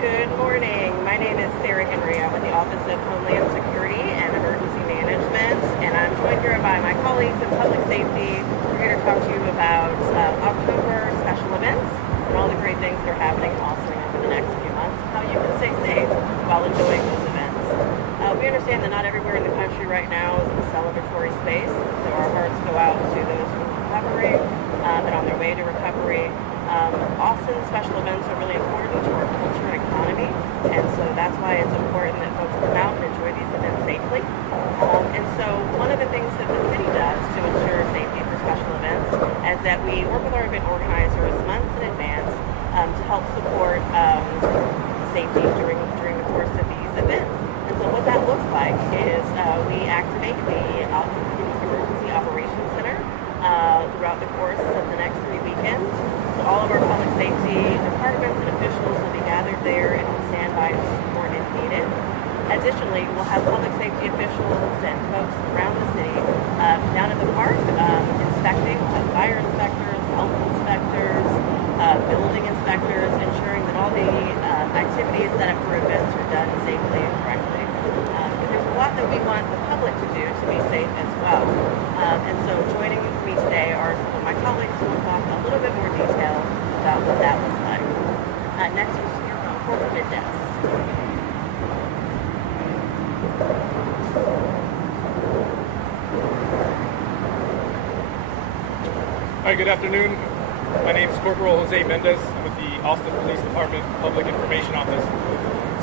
Good morning. My name is Sarah Henry. I'm with the Office of Homeland Security and Emergency Management, and I'm joined here by my colleagues in public safety. We're here to talk to you about October special events and all the great things that are happening in Austin over the next few months, how you can stay safe while enjoying those events. We understand that not everywhere in the country right now is a celebratory space, so our hearts go out to those who are recovering and on their way to recovery. Austin special events are really important to our culture and economy, and so that's why it's important that folks come out and enjoy these events safely. And so one of the things that the city does to ensure safety for special events is that we work with our event organizers months in advance to help support safety during the course of these events. And so what that looks like is we activate the Emergency Operations Center throughout the course of the next 3 weekends. So all of our public safety departments and officials will be gathered there and on standby to support if needed. Additionally, we'll have public safety officials and folks around the city down at the park inspecting. We'll have fire inspectors, health inspectors, building inspectors, ensuring that all the activities set up for events are done safely and correctly. And there's a lot that we want the public to do to be safe as well. And so joining me today are some of my colleagues who will talk a little bit more detail about what that looks like. Next, we'll hear from Corporal Mendez. Hi, good afternoon. My name is Corporal Jose Mendez. I'm with the Austin Police Department Public Information Office.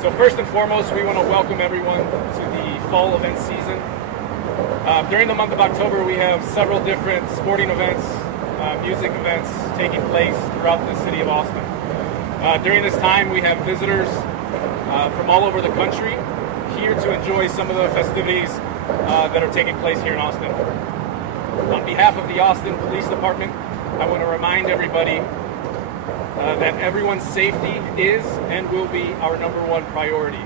So first and foremost, we want to welcome everyone to the fall event season. During the month of October, we have several different sporting events, music events taking place throughout the city of Austin. During this time, we have visitors from all over the country here to enjoy some of the festivities that are taking place here in Austin. On behalf of the Austin Police Department, I want to remind everybody that everyone's safety is and will be our number one priority.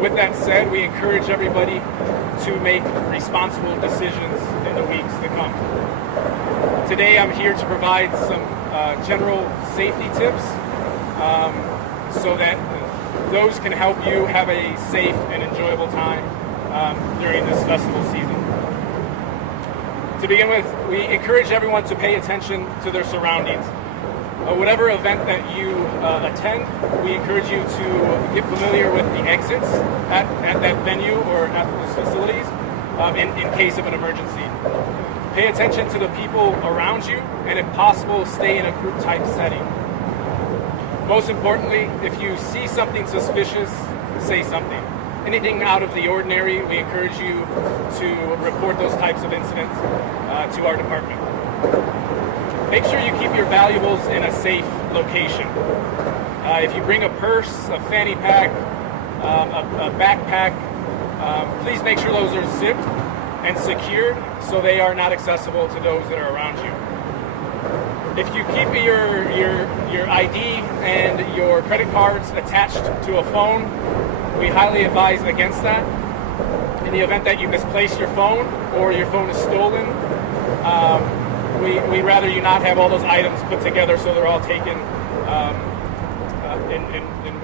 With that said, we encourage everybody to make responsible decisions in the weeks to come. Today, I'm here to provide some general safety tips so that those can help you have a safe and enjoyable time during this festival season. To begin with, we encourage everyone to pay attention to their surroundings. Whatever event that you attend, we encourage you to get familiar with the exits at that venue or at those facilities in case of an emergency. Pay attention to the people around you, and if possible, stay in a group type setting. Most importantly, if you see something suspicious, say something. Anything out of the ordinary, we encourage you to report those types of incidents to our department. Make sure you keep your valuables in a safe location. If you bring a purse, a fanny pack, a backpack, please make sure those are zipped and secured so they are not accessible to those that are around you. If you keep your ID and your credit cards attached to a phone, we highly advise against that. In the event that you misplace your phone or your phone is stolen, we'd rather you not have all those items put together so they're all taken in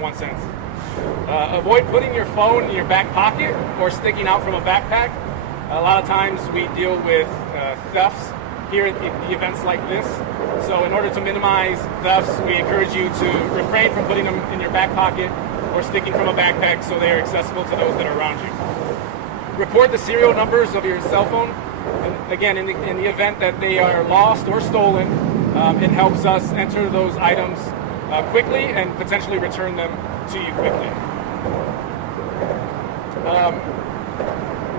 one sense. Avoid putting your phone in your back pocket or sticking out from a backpack. A lot of times we deal with thefts here at the events like this. So in order to minimize thefts, we encourage you to refrain from putting them in your back pocket or sticking from a backpack so they are accessible to those that are around you. Report the serial numbers of your cell phone. And again, in the event that they are lost or stolen, it helps us enter those items quickly and potentially return them to you quickly.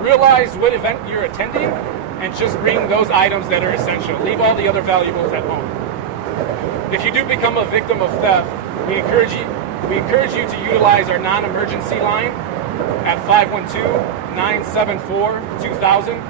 Realize what event you're attending and just bring those items that are essential. Leave all the other valuables at home. If you do become a victim of theft, we encourage you to utilize our non-emergency line at 512-974-2000.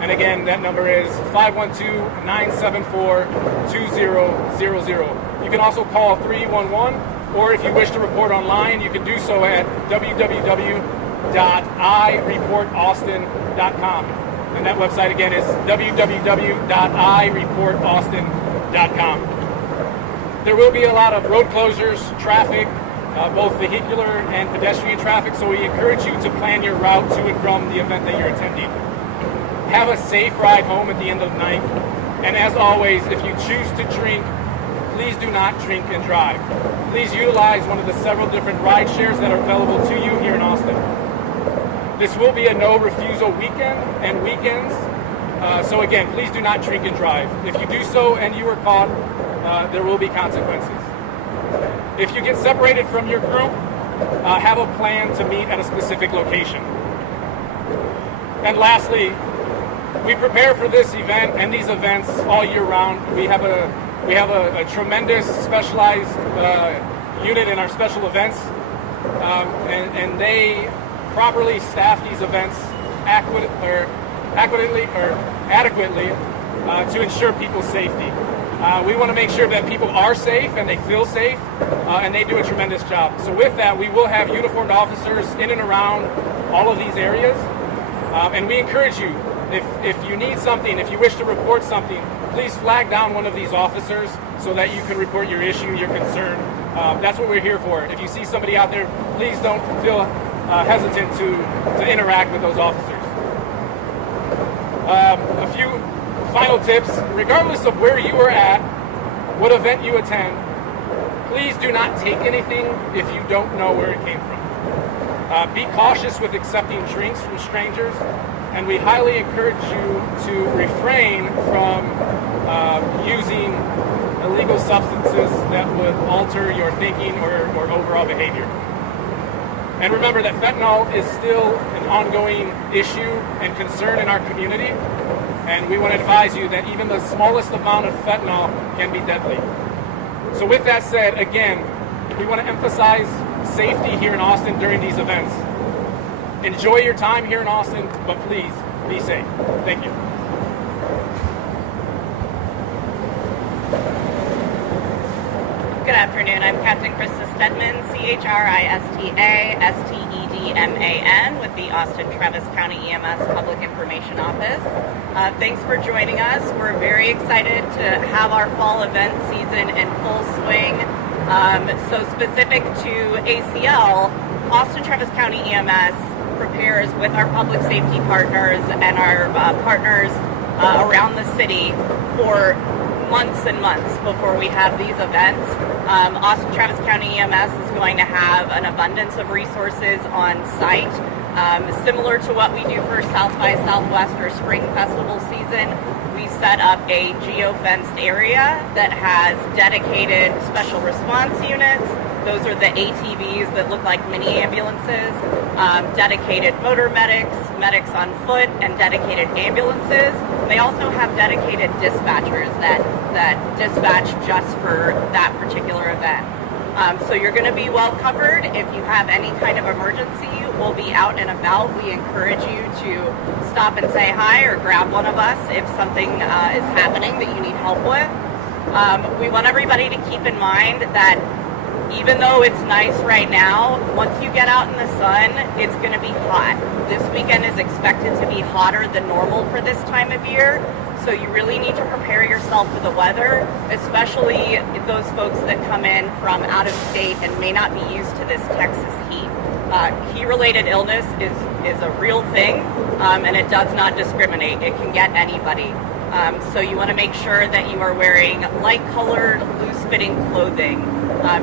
And again, that number is 512-974-2000. You can also call 311, or if you wish to report online, you can do so at www.ireportaustin.com. And that website again is www.ireportaustin.com. There will be a lot of road closures, traffic, both vehicular and pedestrian traffic, so we encourage you to plan your route to and from the event that you're attending. Have a safe ride home at the end of the night, and as always, if you choose to drink, please do not drink and drive. Please utilize one of the several different ride shares that are available to you here in Austin. This will be a no refusal weekend and weekends, so again, please do not drink and drive. If you do so and you are caught, there will be consequences. If you get separated from your group, have a plan to meet at a specific location. And lastly, we prepare for this event and these events all year round. We have a tremendous specialized unit in our special events, and they properly staff these events adequately to ensure people's safety. We want to make sure that people are safe and they feel safe, and they do a tremendous job. So with that, we will have uniformed officers in and around all of these areas, and we encourage you, if you need something, if you wish to report something, please flag down one of these officers so that you can report your issue, your concern. That's what we're here for. If you see somebody out there, please don't feel hesitant to interact with those officers. A few final tips. Regardless of where you are at, what event you attend, please do not take anything if you don't know where it came from. Be cautious with accepting drinks from strangers, and we highly encourage you to refrain from using illegal substances that would alter your thinking or overall behavior. And remember that fentanyl is still an ongoing issue and concern in our community, and we want to advise you that even the smallest amount of fentanyl can be deadly. So with that said, again, we want to emphasize safety here in Austin during these events. Enjoy your time here in Austin, but please be safe. Thank you. Good afternoon. I'm Captain Krista Stedman, CHRISTA, with the Austin Travis County EMS Public Information Office. Thanks for joining us. We're very excited to have our fall event season in full swing. So specific to ACL, Austin Travis County EMS prepares with our public safety partners and our partners around the city for months and months before we have these events. Austin Travis County EMS is going to have an abundance of resources on site, similar to what we do for South by Southwest or Spring Festival season. We set up a geo-fenced area that has dedicated special response units. Those are the ATVs that look like mini ambulances, dedicated motor medics, medics on foot, and dedicated ambulances. They also have dedicated dispatchers that dispatch just for that particular event. So you're going to be well covered. If you have any kind of emergency, we'll be out and about. We encourage you to stop and say hi or grab one of us if something is happening that you need help with. We want everybody to keep in mind that even though it's nice right now, once you get out in the sun, it's going to be hot. This weekend is expected to be hotter than normal for this time of year, so you really need to prepare yourself for the weather, especially those folks that come in from out of state and may not be used to this Texas heat. Heat-related illness is a real thing, and it does not discriminate. It can get anybody. So you want to make sure that you are wearing light-colored, loose-fitting clothing.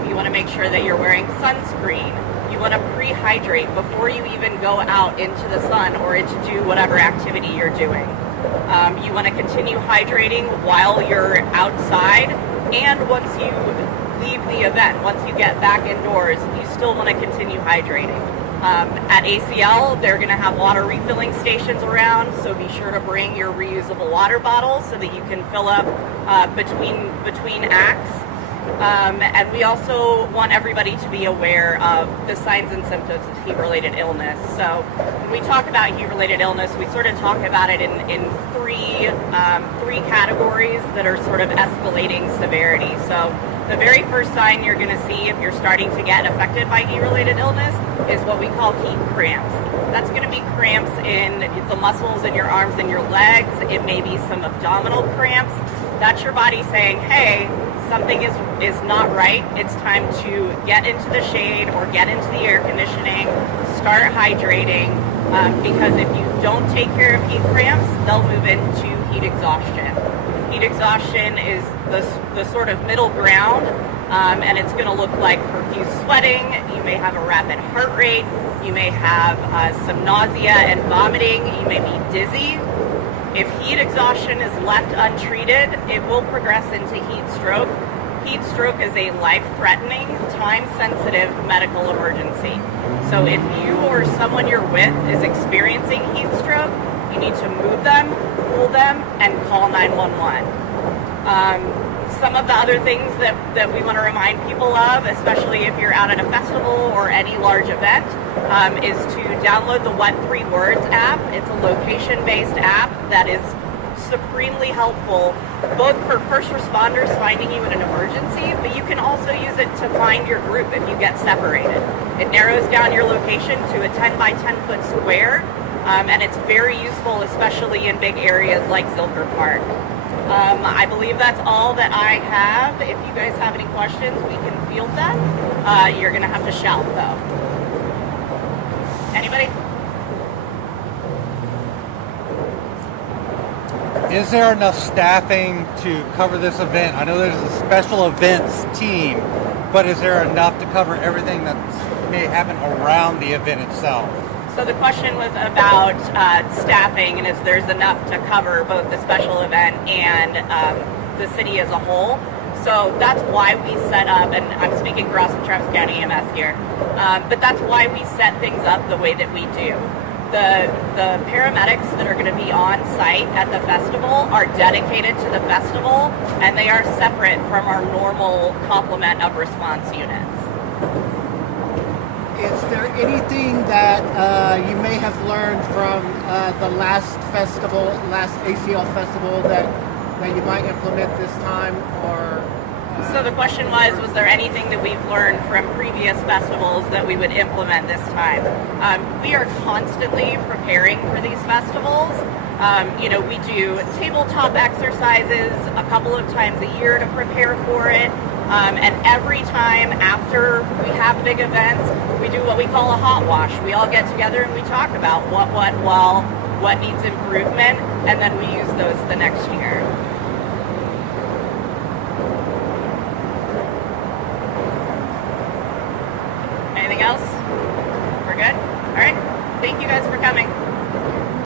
You want to make sure that you're wearing sunscreen. You want to pre-hydrate before you even go out into the sun or to do whatever activity you're doing. You want to continue hydrating while you're outside, and once you leave the event, once you get back indoors, you still want to continue hydrating. At ACL, they're going to have water refilling stations around, so be sure to bring your reusable water bottles so that you can fill up between acts. And we also want everybody to be aware of the signs and symptoms of heat-related illness. So when we talk about heat-related illness, we sort of talk about it in three categories that are sort of escalating severity. So the very first sign you're going to see if you're starting to get affected by heat-related illness is what we call heat cramps. That's going to be cramps in the muscles in your arms and your legs. It may be some abdominal cramps. That's your body saying, hey, something is not right, it's time to get into the shade or get into the air conditioning, start hydrating, because if you don't take care of heat cramps, they'll move into heat exhaustion. Heat exhaustion is the sort of middle ground, and it's going to look like profuse sweating. You may have a rapid heart rate. You may have some nausea and vomiting. You may be dizzy. If heat exhaustion is left untreated, it will progress into heat stroke. Heat stroke is a life-threatening, time-sensitive medical emergency. So if you or someone you're with is experiencing heat stroke, you need to move them, cool them, and call 911. Some of the other things that we want to remind people of, especially if you're out at a festival or any large event, is to download the What 3 Words app. It's a location-based app that is supremely helpful, both for first responders finding you in an emergency, but you can also use it to find your group if you get separated. It narrows down your location to a 10 by 10 foot square, and it's very useful, especially in big areas like Zilker Park. I believe that's all that I have. If you guys have any questions, we can field them. You're going to have to shout, though. Anybody? Is there enough staffing to cover this event? I know there's a special events team, but is there enough to cover everything that may happen around the event itself? So the question was about staffing and if there's enough to cover both the special event and the city as a whole. So that's why we set up, and I'm speaking for Austin Travis County EMS here, but that's why we set things up the way that we do. The paramedics that are going to be on site at the festival are dedicated to the festival, and they are separate from our normal complement of response units. Is there anything that you may have learned from the last ACL festival that you might implement this time, or? So the question was there anything that we've learned from previous festivals that we would implement this time? We are constantly preparing for these festivals. We do tabletop exercises a couple of times a year to prepare for it. And every time after we have big events, we do what we call a hot wash. We all get together and we talk about what needs improvement, and then we use those the next year.